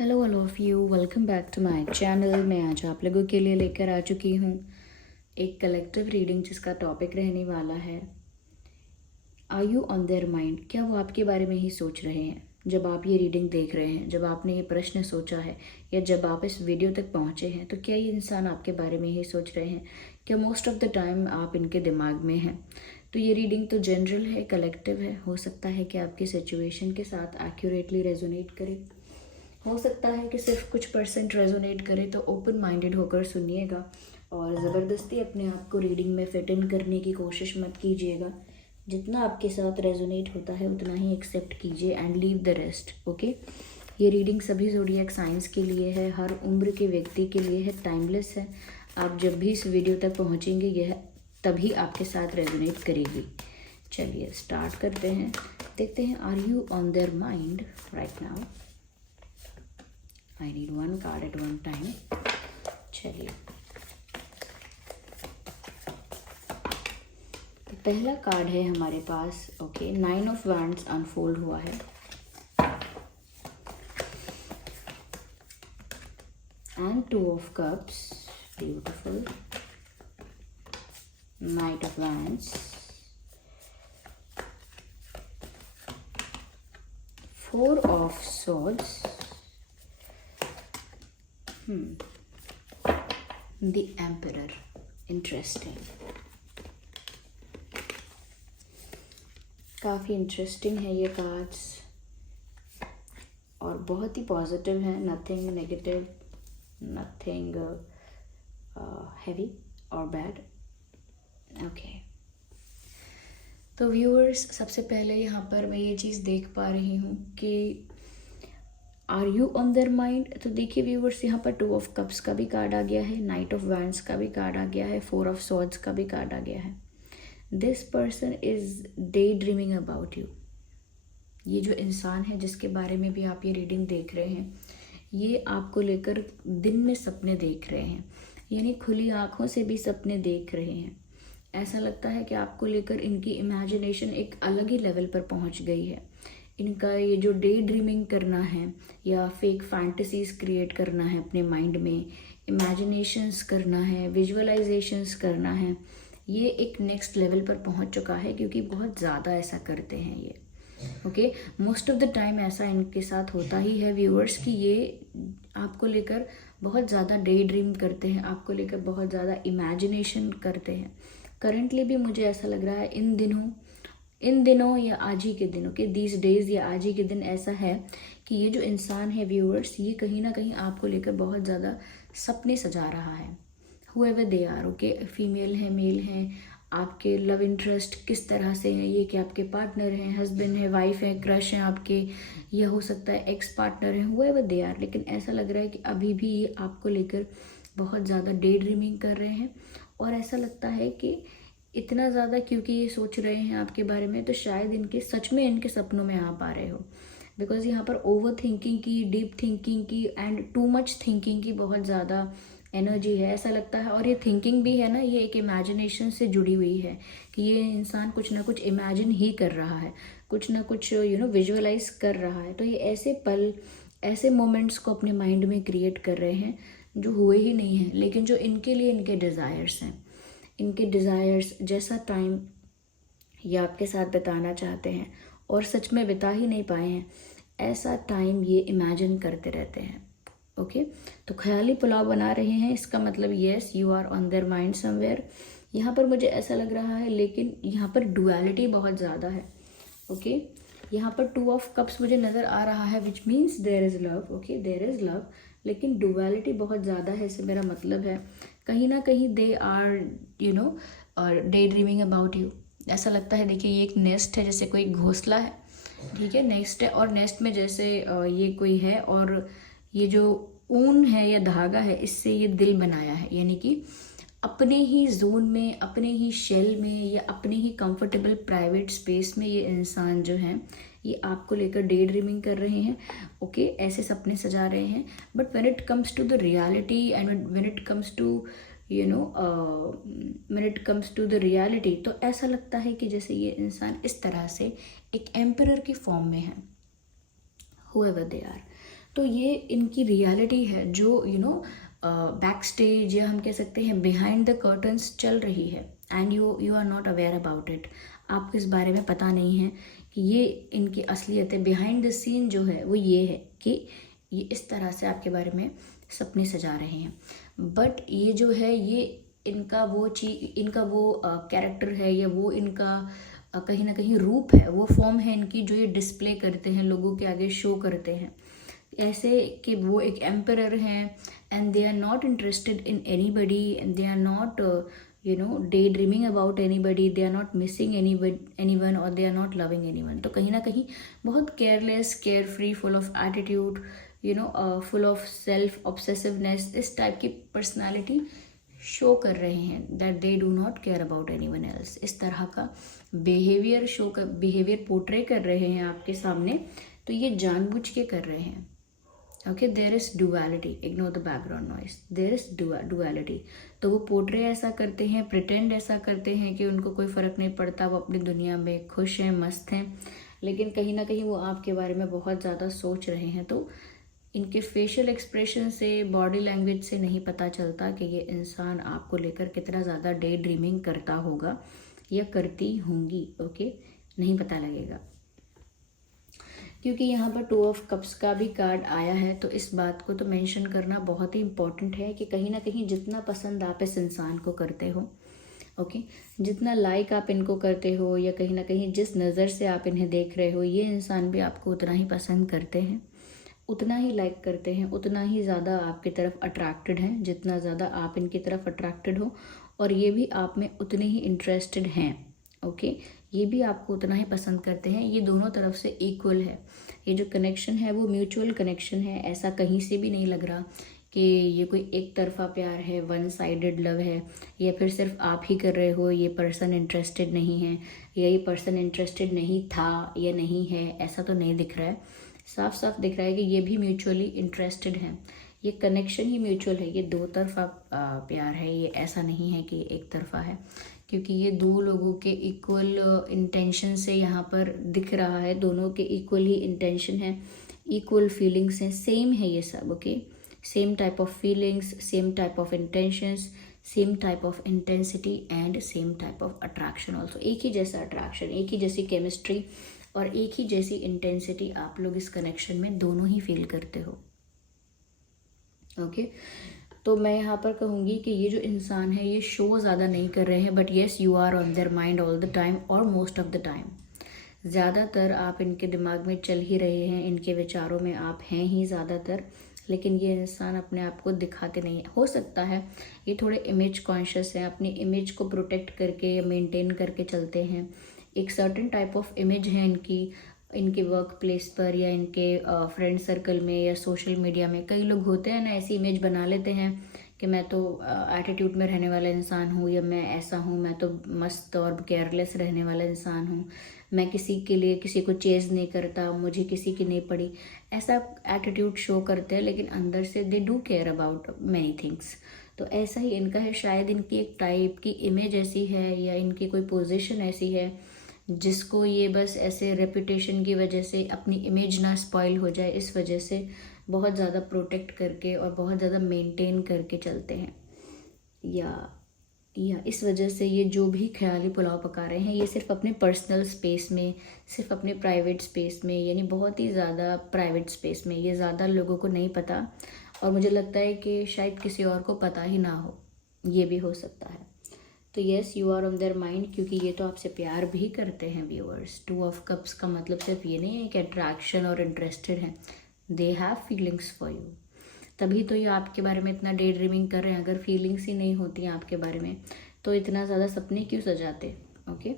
Hello all of you, welcome back to my channel. मैं आज आप लोगों के लिए लेकर आ चुकी हूँ एक कलेक्टिव रीडिंग जिसका टॉपिक रहने वाला है are you on their mind. क्या वो आपके बारे में ही सोच रहे हैं जब आप ये रीडिंग देख रहे हैं, जब आपने ये प्रश्न सोचा है या जब आप इस वीडियो तक पहुँचे हैं, तो क्या ये इंसान आपके बारे में ही सोच रहे हैं? क्या मोस्ट ऑफ द टाइम आप इनके दिमाग में हैं? तो ये रीडिंग तो जनरल है, कलेक्टिव है। हो सकता है कि आपकी सिचुएशन के साथ एक्यूरेटली रेजोनेट करे, हो सकता है कि सिर्फ कुछ परसेंट रेजोनेट करे। तो ओपन माइंडेड होकर सुनिएगा और ज़बरदस्ती अपने आप को रीडिंग में फिट इन करने की कोशिश मत कीजिएगा। जितना आपके साथ रेजोनेट होता है उतना ही एक्सेप्ट कीजिए and leave the rest. Okay, ये रीडिंग सभी ज़ोडिएक साइंस के लिए है, हर उम्र के व्यक्ति के लिए है, टाइमलेस है। आप जब भी इस वीडियो तक पहुँचेंगे यह तभी आपके साथ रेजोनेट करेगी। चलिए स्टार्ट करते हैं, देखते हैं are you on their mind right now. I need one card at one time. चलिए, तो पहला कार्ड है हमारे पास। ओके, 9 ऑफ वैंड्स अनफोल्ड हुआ है and 2 of cups, beautiful. Night of wands, 4 of swords, The Emperor, interesting, काफ़ी interesting है ये कार्ड्स और बहुत ही पॉजिटिव है। नथिंग नेगेटिव, नथिंग हैवी और बैड। ओके, तो व्यूअर्स, सबसे पहले यहाँ पर मैं ये चीज़ देख पा रही हूँ कि are you on their mind. तो देखिए व्यूवर्स, यहाँ पर 2 ऑफ कप्स का भी कार्ड आ गया है, नाइट ऑफ वैंड्स का भी कार्ड आ गया है, 4 ऑफ सॉर्ड्स का भी कार्ड आ गया है। This person is day dreaming about you. ये जो इंसान है जिसके बारे में भी आप ये रीडिंग देख रहे हैं, ये आपको लेकर दिन में सपने देख रहे हैं, यानी खुली आंखों से भी सपने देख रहे हैं। ऐसा लगता है कि आपको लेकर इनकी इमेजिनेशन एक अलग ही लेवल पर पहुंच गई है। इनका ये जो डे ड्रीमिंग करना है या फेक फैंटेसीज क्रिएट करना है अपने माइंड में, इमेजिनेशंस करना है, विजुअलाइजेशंस करना है, ये एक नेक्स्ट लेवल पर पहुंच चुका है, क्योंकि बहुत ज़्यादा ऐसा करते हैं ये। Okay, most of the time ऐसा इनके साथ होता ही है व्यूअर्स कि ये आपको लेकर बहुत ज़्यादा डे ड्रीम करते हैं, आपको लेकर बहुत ज़्यादा इमेजिनेशन करते हैं। करंटली भी मुझे ऐसा लग रहा है इन दिनों या आज ही के दिनों के दीज डेज या आज ही के दिन ऐसा है कि ये जो इंसान है व्यूअर्स, ये कहीं ना कहीं आपको लेकर बहुत ज़्यादा सपने सजा रहा है। However they are, okay, female है, मेल हैं, आपके लव इंटरेस्ट किस तरह से है, ये कि आपके पार्टनर हैं, हस्बैंड है, वाइफ है, क्रश हैं आपके, यह हो सकता है एक्स पार्टनर है, हुएवर दे आर। लेकिन ऐसा लग रहा है कि अभी भी ये आपको लेकर बहुत ज़्यादा डे ड्रीमिंग कर रहे हैं और ऐसा लगता है कि इतना ज़्यादा क्योंकि ये सोच रहे हैं आपके बारे में, तो शायद इनके सच में इनके सपनों में आप आ रहे हो। बिकॉज यहाँ पर ओवर थिंकिंग की, डीप थिंकिंग की एंड टू मच थिंकिंग की बहुत ज़्यादा एनर्जी है ऐसा लगता है। और ये थिंकिंग भी है ना, ये एक इमेजिनेशन से जुड़ी हुई है कि ये इंसान कुछ ना कुछ इमेजिन ही कर रहा है, कुछ ना कुछ विजुअलाइज कर रहा है। तो ये ऐसे पल, ऐसे मोमेंट्स को अपने माइंड में क्रिएट कर रहे हैं जो हुए ही नहीं हैं, लेकिन जो इनके लिए इनके डिज़ायर्स हैं। इनके डिज़ायर्स जैसा टाइम ये आपके साथ बिताना चाहते हैं और सच में बिता ही नहीं पाए हैं, ऐसा टाइम ये इमेजिन करते रहते हैं। ओके, तो ख्याली पुलाव बना रहे हैं, इसका मतलब yes you are on their mind somewhere. यहाँ पर मुझे ऐसा लग रहा है, लेकिन यहाँ पर डुअलिटी बहुत ज़्यादा है। ओके, यहाँ पर 2 ऑफ कप्स मुझे नज़र आ रहा है, which means there is love. Okay, there is love, लेकिन डुअलिटी बहुत ज़्यादा है। इससे मेरा मतलब है कहीं ना कहीं दे आर और डे ड्रीमिंग अबाउट यू। ऐसा लगता है, देखिए ये एक नेस्ट है, जैसे कोई घोंसला है, ठीक है, नेस्ट है, और नेस्ट में जैसे ये कोई है और ये जो ऊन है या धागा है, इससे ये दिल बनाया है, यानी कि अपने ही जोन में, अपने ही शेल में या अपने ही कंफर्टेबल प्राइवेट स्पेस में ये इंसान जो है ये आपको लेकर डे ड्रीमिंग कर रहे हैं। ओके, ऐसे सपने सजा रहे हैं, but when it comes to the reality and when it comes to when it comes to the reality, तो ऐसा लगता है कि जैसे ये इंसान इस तरह से एक एम्परर की फॉर्म में है, हुएवर दे आर। तो ये इनकी रियलिटी है जो बैक स्टेज या हम कह सकते हैं बिहाइंड द कर्टन्स चल रही है, and you are not aware about it. आपको इस बारे में पता नहीं है कि ये इनकी असलियत है। बिहाइंड द सीन जो है वो ये है कि ये इस तरह से आपके बारे में सपने सजा रहे हैं, बट ये जो है ये इनका वो चीज, इनका वो कैरेक्टर है, या वो इनका कहीं ना कहीं रूप है, वो फॉर्म है इनकी जो ये डिस्प्ले करते हैं, लोगों के आगे शो करते हैं, ऐसे कि वो एक एम्परर हैं, and they are not interested in anybody, and they are not daydreaming about anybody, they are not missing anyone, और they are not loving anyone. तो कहीं ना कहीं बहुत careless, carefree, full of attitude, full of self obsessiveness, इस type की personality show कर रहे हैं, that they do not care about anyone else. इस तरह का बिहेवियर पोर्ट्रे कर रहे हैं आपके सामने, तो ये जानबूझ के कर रहे हैं। Okay, there is duality, ignore the background noise, there is duality. तो वो पोर्ट्रे ऐसा करते हैं, प्रिटेंड ऐसा करते हैं कि उनको कोई फर्क नहीं पड़ता, वो अपनी दुनिया में खुश हैं, मस्त हैं, लेकिन कहीं ना कहीं वो आपके बारे में बहुत ज़्यादा सोच रहे हैं। तो इनके फेशियल एक्सप्रेशन से, बॉडी लैंग्वेज से नहीं पता चलता कि ये इंसान आपको लेकर कितना ज़्यादा डे ड्रीमिंग करता होगा या करती होंगी। ओके, नहीं पता लगेगा, क्योंकि यहाँ पर 2 ऑफ कप्स का भी कार्ड आया है। तो इस बात को तो मेंशन करना बहुत ही इम्पोर्टेंट है कि कहीं ना कहीं जितना पसंद आप इस इंसान को करते हो, ओके, जितना लाइक आप इनको करते हो, या कहीं ना कहीं जिस नज़र से आप इन्हें देख रहे हो, ये इंसान भी आपको उतना ही पसंद करते हैं, उतना ही लाइक करते हैं, उतना ही ज़्यादा आपकी तरफ अट्रैक्टेड हैं, जितना ज़्यादा आप इनकी तरफ अट्रैक्टेड हो, और ये भी आप में उतने ही इंटरेस्टेड हैं। ओके, ये भी आपको उतना ही पसंद करते हैं। ये दोनों तरफ से इक्वल है। ये जो कनेक्शन है वो म्यूचुअल कनेक्शन है। ऐसा कहीं से भी नहीं लग रहा कि ये कोई एक तरफा प्यार है, वन साइडेड लव है, या फिर सिर्फ आप ही कर रहे हो, ये पर्सन इंटरेस्टेड नहीं है, या ये पर्सन इंटरेस्टेड नहीं था या नहीं है, ऐसा तो नहीं दिख रहा है। साफ साफ दिख रहा है कि ये भी म्यूचुअली इंटरेस्टेड हैं। ये कनेक्शन ही म्यूचुअल है, ये दो तरफा प्यार है, ये ऐसा नहीं है कि एक तरफा है, क्योंकि ये दो लोगों के इक्वल इंटेंशन से यहाँ पर दिख रहा है। दोनों के इक्वल ही इंटेंशन है, इक्वल फीलिंग्स हैं, सेम है ये सब। Okay, same type of feelings, same type of intentions, same type of intensity and same type of attraction also. एक ही जैसा अट्रैक्शन, एक ही जैसी केमिस्ट्री और एक ही जैसी इंटेंसिटी आप लोग इस कनेक्शन में दोनों ही फील करते हो। ओके, तो मैं यहाँ पर कहूँगी कि ये जो इंसान है ये शो ज़्यादा नहीं कर रहे हैं, but yes you are on their mind all the time और मोस्ट ऑफ द टाइम। ज़्यादातर आप इनके दिमाग में चल ही रहे हैं, इनके विचारों में आप हैं ही ज़्यादातर, लेकिन ये इंसान अपने आप को दिखाते नहीं। हो सकता है ये थोड़े इमेज कॉन्शियस हैं, अपनी इमेज को प्रोटेक्ट करके या मेंटेन करके चलते हैं। एक सर्टेन टाइप ऑफ इमेज है इनकी, इनके वर्क प्लेस पर या इनके फ्रेंड सर्कल में या सोशल मीडिया में। कई लोग होते हैं ना, ऐसी इमेज बना लेते हैं कि मैं तो एटीट्यूड में रहने वाला इंसान हूँ, या मैं ऐसा हूँ, मैं तो मस्त और केयरलेस रहने वाला इंसान हूँ, मैं किसी के लिए किसी को चेज़ नहीं करता, मुझे किसी की नहीं पड़ी, ऐसा एटीट्यूड शो करते हैं, लेकिन अंदर से they do care about many things. तो ऐसा ही इनका है, शायद इनकी एक टाइप की इमेज ऐसी है, या इनकी कोई पोजीशन ऐसी है जिसको ये बस ऐसे रेपुटेशन की वजह से, अपनी इमेज ना स्पॉइल हो जाए इस वजह से बहुत ज़्यादा प्रोटेक्ट करके और बहुत ज़्यादा मेंटेन करके चलते हैं, या इस वजह से ये जो भी ख्याली पुलाव पका रहे हैं ये सिर्फ अपने पर्सनल स्पेस में, सिर्फ अपने प्राइवेट स्पेस में, यानी बहुत ही ज़्यादा प्राइवेट स्पेस में, ये ज़्यादा लोगों को नहीं पता, और मुझे लगता है कि शायद किसी और को पता ही ना हो, ये भी हो सकता है। तो yes you are on their mind, क्योंकि ये तो आपसे प्यार भी करते हैं व्यूअर्स। 2 ऑफ कप्स का मतलब सिर्फ ये नहीं है कि अट्रैक्शन और इंटरेस्टेड हैं, they have feelings for you, तभी तो ये आपके बारे में इतना डे ड्रीमिंग कर रहे हैं। अगर फीलिंग्स ही नहीं होती हैं आपके बारे में तो इतना ज़्यादा सपने क्यों सजाते। ओके,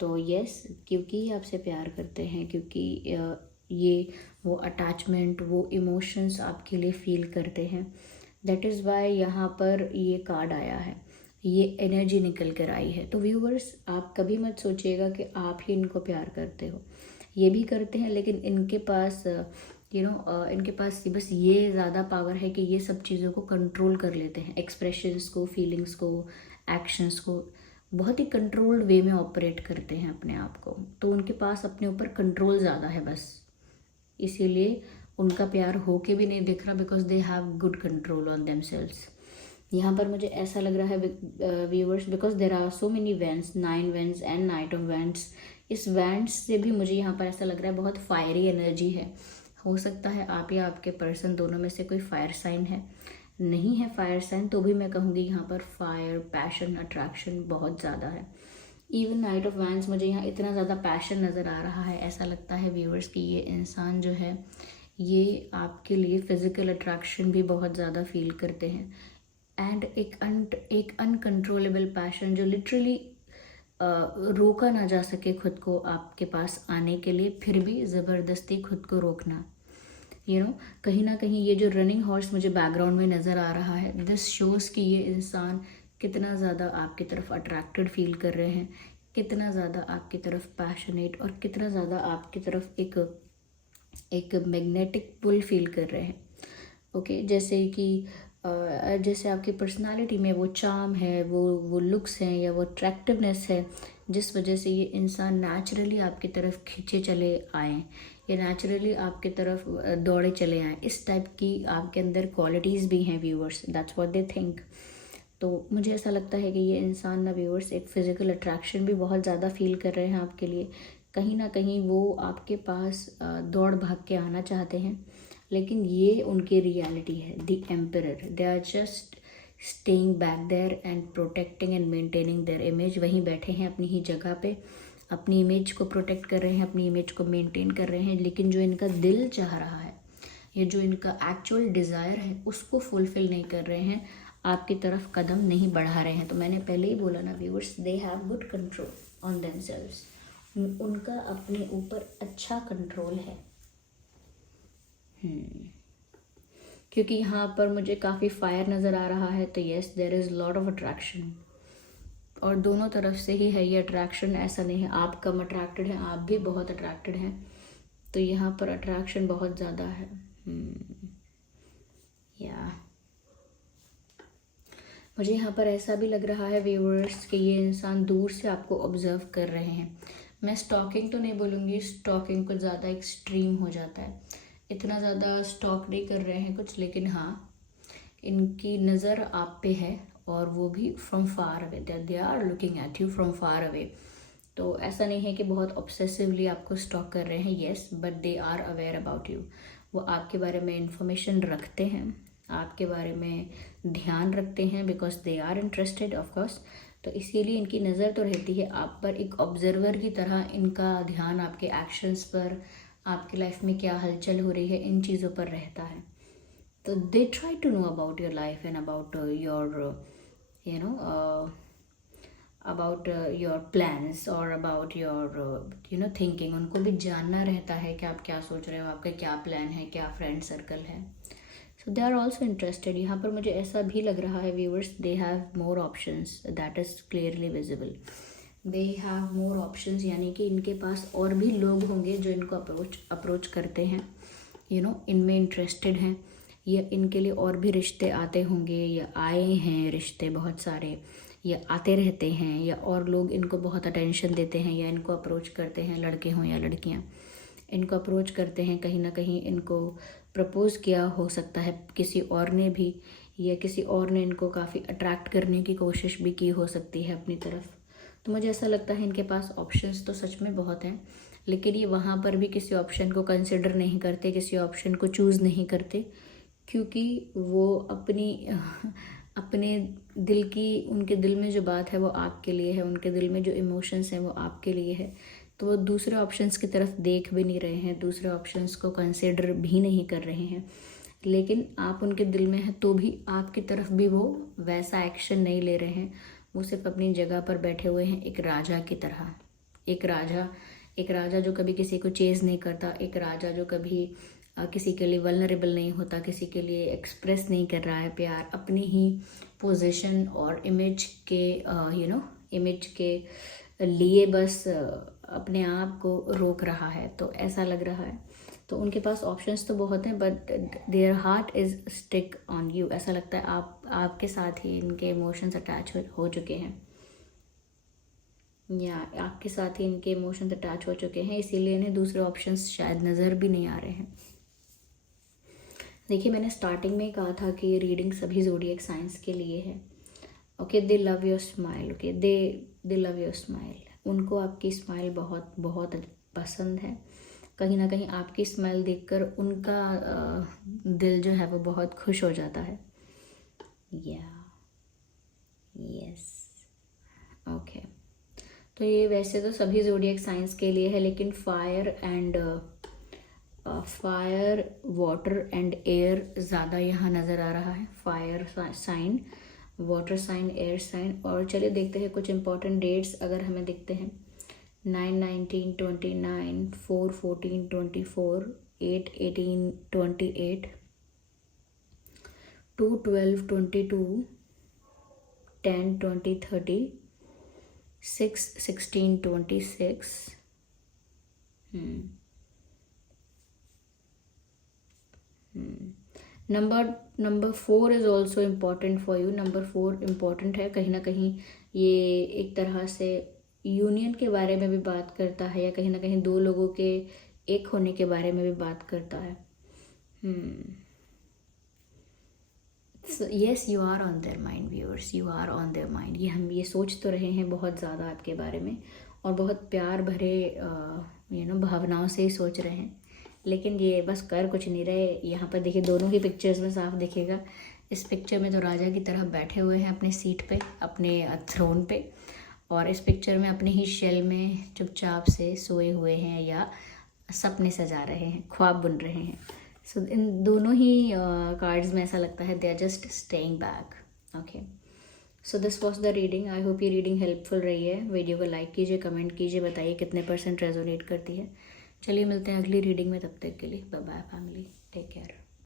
तो येस, क्योंकि ये आपसे प्यार करते हैं, क्योंकि ये वो अटैचमेंट, वो इमोशंस आपके लिए फील करते हैं, दैट इज़ वाई यहाँ पर ये कार्ड आया है, ये एनर्जी निकल कर आई है। तो व्यूअर्स, आप कभी मत सोचिएगा कि आप ही इनको प्यार करते हो, ये भी करते हैं, लेकिन इनके पास इनके पास बस ये ज़्यादा पावर है कि ये सब चीज़ों को कंट्रोल कर लेते हैं, एक्सप्रेशंस को, फीलिंग्स को, एक्शंस को बहुत ही कंट्रोल्ड वे में ऑपरेट करते हैं अपने आप को। तो उनके पास अपने ऊपर कंट्रोल ज़्यादा है बस, इसीलिए उनका प्यार हो के भी नहीं दिख रहा, because they have good control on themselves. यहाँ पर मुझे ऐसा लग रहा है viewers, because there are so many wands, 9 wands and knight of wands. इस वेंट्स से भी मुझे यहाँ पर ऐसा लग रहा है बहुत फायरी एनर्जी है। हो सकता है आप या आपके पर्सन दोनों में से कोई फायर साइन है। नहीं है फायर साइन तो भी मैं कहूँगी यहाँ पर फायर, पैशन, अट्रैक्शन बहुत ज़्यादा है। इवन नाइट ऑफ वैंड्स मुझे यहाँ इतना ज़्यादा पैशन नज़र आ रहा है। ऐसा लगता है व्यूअर्स कि ये इंसान जो है ये आपके लिए फिज़िकल अट्रैक्शन भी बहुत ज़्यादा फील करते हैं, एंड एक अनकंट्रोलेबल पैशन जो लिटरली रोका ना जा सके खुद को आपके पास आने के लिए, फिर भी ज़बरदस्ती खुद को रोकना। कहीं ना कहीं ये जो रनिंग हॉर्स मुझे बैकग्राउंड में नज़र आ रहा है, दिस शोज़ कि ये इंसान कितना ज़्यादा आपकी तरफ अट्रैक्टेड फील कर रहे हैं, कितना ज़्यादा आपकी तरफ पैशनेट और कितना ज़्यादा आपकी तरफ एक मैग्नेटिक पुल फील कर रहे हैं। ओके, जैसे आपकी पर्सनालिटी में वो चार्म है, वो लुक्स हैं या वो अट्रैक्टिवनेस है, जिस वजह से ये इंसान नेचुरली आपकी तरफ खींचे चले आए या नेचुरली आपकी तरफ दौड़े चले आए। इस टाइप की आपके अंदर क्वालिटीज़ भी हैं viewers, that's what they think. तो मुझे ऐसा लगता है कि ये इंसान ना व्यूअर्स एक फ़िज़िकल अट्रैक्शन भी बहुत ज़्यादा फील कर रहे हैं आपके लिए। कहीं ना कहीं वो आपके पास दौड़ भाग के आना चाहते हैं, लेकिन ये उनकी रियलिटी है। The emperor, they are just staying back there and protecting and maintaining their image. वहीं बैठे हैं अपनी ही जगह पे, अपनी इमेज को प्रोटेक्ट कर रहे हैं, अपनी इमेज को मेंटेन कर रहे हैं, लेकिन जो इनका दिल चाह रहा है या जो इनका एक्चुअल डिज़ायर है उसको फुलफ़िल नहीं कर रहे हैं, आपकी तरफ कदम नहीं बढ़ा रहे हैं। तो मैंने पहले ही बोला ना viewers, they have good control on themselves. उनका अपने ऊपर अच्छा कंट्रोल है। क्योंकि यहाँ पर मुझे काफ़ी फायर नज़र आ रहा है, तो yes there is lot of attraction, और दोनों तरफ से ही है ये अट्रैक्शन। ऐसा नहीं है आप कम अट्रैक्टेड हैं, आप भी बहुत अट्रैक्टेड हैं। तो यहाँ पर अट्रैक्शन बहुत ज़्यादा है। या मुझे यहाँ पर ऐसा भी लग रहा है व्यूअर्स कि ये इंसान दूर से आपको ऑब्जर्व कर रहे हैं। मैं स्टॉकिंग तो नहीं बोलूँगी, स्टॉकिंग कुछ ज़्यादा एक्सट्रीम हो जाता है, इतना ज़्यादा स्टॉक नहीं कर रहे हैं कुछ, लेकिन हाँ इनकी नज़र आप पे है, और वो भी from far away, they are looking at you from far away. तो ऐसा नहीं है कि बहुत ऑब्सेसिवली आपको स्टॉक कर रहे हैं, yes, but they are aware about you. वो आपके बारे में इंफॉर्मेशन रखते हैं, आपके बारे में ध्यान रखते हैं, because they are interested of course. तो इसीलिए इनकी नज़र तो रहती है आप पर, एक ऑब्जर्वर की तरह इनका ध्यान आपके एक्शंस पर, आपकी लाइफ में क्या हलचल हो रही है, इन चीज़ों पर रहता है। तो they try to know about your life and about your about your plans और अबाउट योर थिंकिंग। उनको भी जानना रहता है कि आप क्या सोच रहे हो, आपका क्या प्लान है, क्या फ्रेंड सर्कल है। सो दे आर ऑल्सो इंटरेस्टेड। यहाँ पर मुझे ऐसा भी लग रहा है viewers, they have more options, that is clearly visible. They have more options, यानी कि इनके पास और भी लोग होंगे जो इनको अप्रोच करते हैं, इनमें इंटरेस्टेड हैं, या इनके लिए और भी रिश्ते आते होंगे, या आए हैं रिश्ते बहुत सारे, या आते रहते हैं, या और लोग इनको बहुत अटेंशन देते हैं या इनको अप्रोच करते हैं, लड़के हों या लड़कियां इनको अप्रोच करते हैं। कहीं ना कहीं इनको प्रपोज़ किया हो सकता है किसी और ने भी, या किसी और ने इनको काफ़ी अट्रैक्ट करने की कोशिश भी की हो सकती है अपनी तरफ। तो मुझे ऐसा लगता है इनके पास ऑप्शंस तो सच में बहुत हैं, लेकिन ये वहाँ पर भी किसी ऑप्शन को कंसिडर नहीं करते, किसी ऑप्शन को चूज़ नहीं करते, क्योंकि वो अपने दिल की, उनके दिल में जो बात है वो आपके लिए है, उनके दिल में जो इमोशंस हैं वो आपके लिए है। तो वो दूसरे ऑप्शंस की तरफ देख भी नहीं रहे हैं, दूसरे ऑप्शंस को कंसिडर भी नहीं कर रहे हैं। लेकिन आप उनके दिल में हैं तो भी आपकी तरफ भी वो वैसा एक्शन नहीं ले रहे हैं। वो सिर्फ अपनी जगह पर बैठे हुए हैं, एक राजा की तरह। एक राजा जो कभी किसी को चेज़ नहीं करता, एक राजा जो कभी किसी के लिए वल्नरेबल नहीं होता, किसी के लिए एक्सप्रेस नहीं कर रहा है प्यार, अपनी ही पोजीशन और इमेज के लिए बस अपने आप को रोक रहा है। तो ऐसा लग रहा है। तो उनके पास ऑप्शंस तो बहुत हैं, but their heart is stick on you. ऐसा लगता है आपके साथ ही इनके इमोशंस अटैच हो चुके हैं, या आपके साथ ही इनके इमोशंस अटैच हो चुके हैं, इसीलिए इन्हें दूसरे ऑप्शंस शायद नज़र भी नहीं आ रहे हैं। देखिए मैंने स्टार्टिंग में ही कहा था कि रीडिंग सभी ज़ोडिएक साइंस के लिए है। Okay, they love your smile. Okay, they love your smile. उनको आपकी स्माइल बहुत बहुत पसंद है। कहीं ना कहीं आपकी स्माइल देखकर उनका दिल जो है वो बहुत खुश हो जाता है। Yes, okay. तो ये वैसे तो सभी ज़ोडिएक साइंस के लिए है, लेकिन फायर, वाटर एंड एयर ज़्यादा यहाँ नज़र आ रहा है। Fire sign, water sign, air sign. और चलिए देखते हैं कुछ इंपॉर्टेंट डेट्स अगर हमें दिखते हैं। 9/19/29, 4/14/24, 8/18/28, 2/12/22, 10/20/30, 6/16/26। Number 4 is also important for you. Number 4 important है, कहीं ना कहीं ये एक तरह से यूनियन के बारे में भी बात करता है, या कहीं ना कहीं दो लोगों के एक होने के बारे में भी बात करता है। Yes, you are on their mind viewers, you are on their mind. हम ये सोच तो रहे हैं बहुत ज़्यादा आपके बारे में, और बहुत प्यार भरे भावनाओं से ही सोच रहे हैं, लेकिन ये बस कर कुछ नहीं रहे। यहाँ पर देखिए दोनों ही पिक्चर्स में साफ दिखेगा। इस पिक्चर में तो राजा की तरह बैठे हुए हैं अपनी सीट पे, अपने थ्रोन पे, और इस पिक्चर में अपने ही शेल में चुपचाप से सोए हुए हैं या सपने सजा रहे हैं, ख्वाब बुन रहे हैं। सो इन दोनों ही कार्ड्स में ऐसा लगता है they are just staying back. Okay, so this was the reading. I hope ये रीडिंग हेल्पफुल रही है। वीडियो को लाइक कीजिए, कमेंट कीजिए, बताइए कितने % रेजोनेट करती है। चलिए मिलते हैं अगली रीडिंग में, तब तक के लिए bye bye family, take care.